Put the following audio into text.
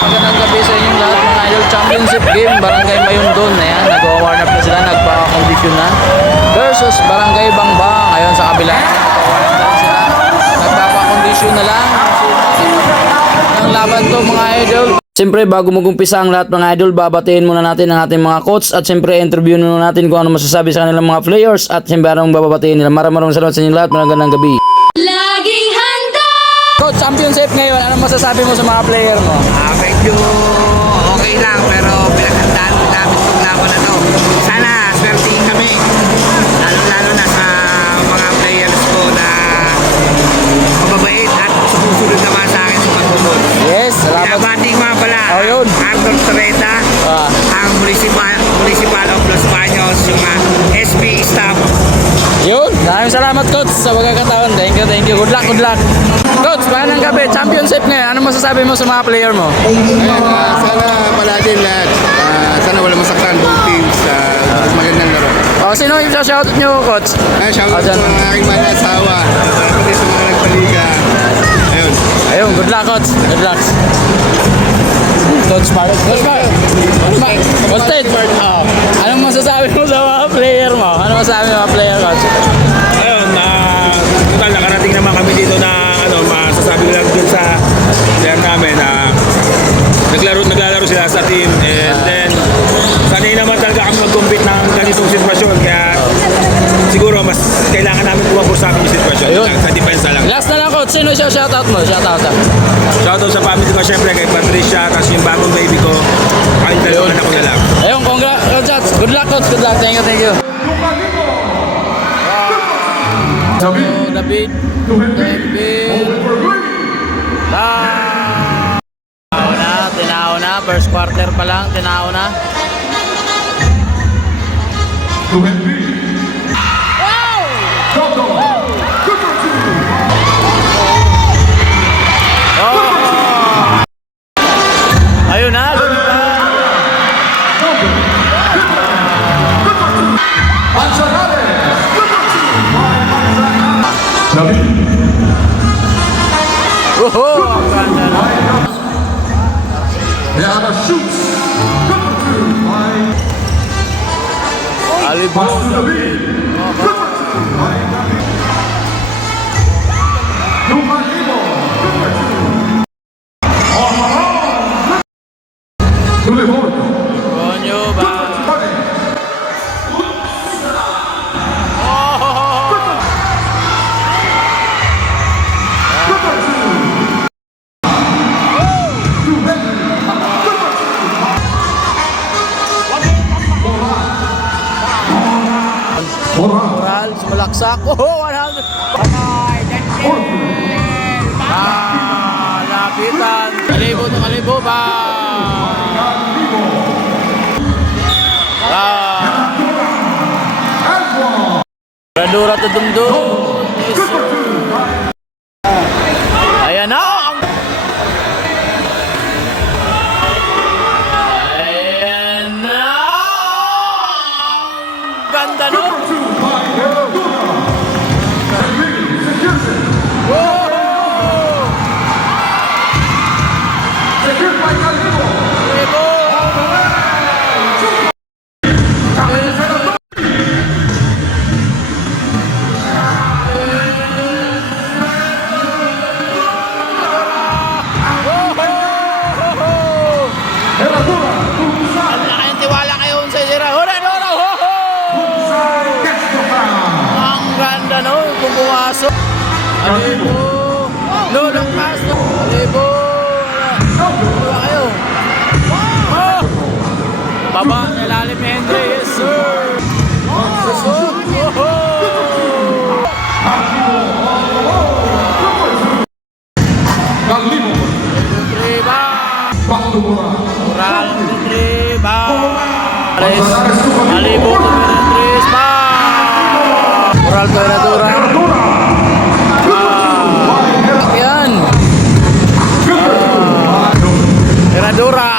Magandang gabi sa inyong lahat mga idol. Championship game, Barangay Mayundon. Ayan, nag-warm up na sila, nagpaka-condition na. Versus Barangay Bangbang. Ngayon sa kabila, nag-warm up na sila. Nagpapa-condition na lang. Ang laban to mga idol. Siyempre bago mag-umpisa ang lahat mga idol, babatiin muna natin ang ating mga coach at siyempre interview muna natin kung ano masasabi sa kanilang mga players at siyempre anong bababatiin nila. Maraming salamat sa inyo lahat. Magandang gabi. Laging handa! Coach, championship ngayon, anong masasabi mo sa mga player mo? Medyo okay lang pero pinaghandaan namin itong laban na to. Sana swertihin kami. Lalo na sa mga players ko na mababait at sumusunod naman sa akin sa pagtulog. Yes, salamat. Pinabanding mga pala Oh, yun. Arthur Torreta, ang Municipal of Los Baños, yung SP staff. Yun, maraming salamat coach sa pagkakataon. Thank you. Good luck. Coach, magandang gabi. Championship ngayon. Anong masasabi mo sa mga player mo? Ayan, sana palagi lahat. Sana wala masaktan both teams. Magandang laro. Oh, sino yung shoutout nyo, coach? Shoutout dyan. sa mga aking mga asawa. Pati sa mga nagpaliga. Ayun. Ayun, good luck, coach. Good luck. Coach Mark. Coach Ted. Anong masasabi mo sa mga player mo? Anong masasabi mo sa mga player, coach? Ayun, total nakarating naman kami dito na masasabi ko lang dun sa player namin na naglalaro sila sa team and then sanay naman talaga kami mag-compete ng ganitong sitwasyon kaya siguro mas kailangan namin kumapos sa amin yung sitwasyon. Ayun. Sa depensa lang. Last na lang, coach. Sino siya shoutout mo? Shoutout. Shoutout sa family ko syempre kay Patricia tapos yung bagong baby ko kami dalawang anak ko na lang. Ayun, congrats. Good luck, coach. Good luck. Thank you. David. Tinao na. First quarter pa lang. Tinao na. Ayun na. Konyo ba? Moral, sumalaksak. 100. Lapitan. Kalibo ba? Radura to dumdum. Ayan na. Ganda no? Kung pumasok Alibo Lulong pasto Alibo Dua kayo Baba Ilalim ni Henry. Yes sir. Alibo Moral Peradura. Yan. Peradura.